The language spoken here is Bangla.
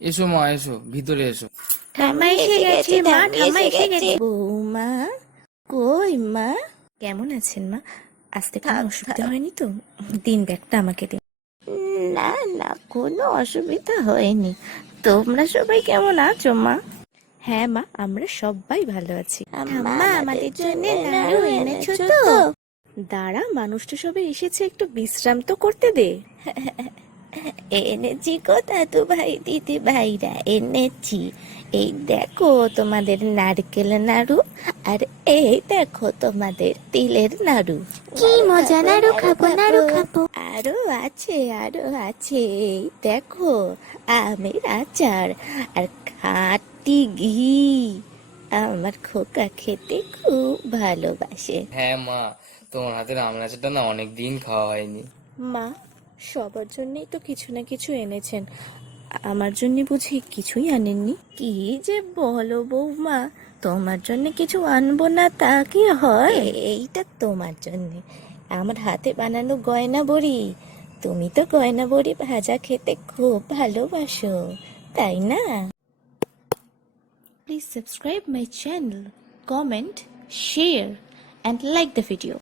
এসো মা, এসো ভিতরে এসো। ঠাম্মা এসে গেছে মা, ঠাম্মা এসে গেছে। বৌমা কই মা? কেমন আছেন মা? আসতে কোনো অসুবিধা হয়নি তো? দিন ব্যাগটা আমাকে দিন। না না, কোনো অসুবিধা হয়নি। তোমরা সবাই কেমন আছো মা? হ্যাঁ মা, আমরা সবাই ভালো আছি। ঠাম্মা আমাদের জন্য নাড়ু এনেছো তো? দাঁড়া, মানুষটা সবাই এসেছে, একটু বিশ্রাম তো করতে দে। এনেছি গো দাদু ভাই দিদি ভাইরা, এনেছি। এই দেখো তোমাদের নারকেল নাড়ু, আর এই দেখো তোমাদের তিলের নাড়ু। কি মজা! নাড়ু খাবো, নাড়ু খাবো। আরো আছে, আরো আছে। এই দেখো আমের আচার আর খাঁটি ঘি। আমার খোকা খেতে খুব ভালোবাসে। হ্যাঁ মা, তোমার হাতের আম আচারটা না অনেকদিন খাওয়া হয়নি। মা, সবার জন্যই তো কিছু না কিছু এনেছেন, আমার জন্য বুঝি কিছুই আনেননি? কি যে বলো বৌমা, তোমার জন্য কিছু আনবো না তা কি হয়? এইটা তোমার জন্য, আমার হাতে বানানো গয়না বড়ি। তুমি তো গয়না বড়ি ভাজা খেতে খুব ভালোবাসো, তাই না? Please subscribe my channel, comment, share and like the video.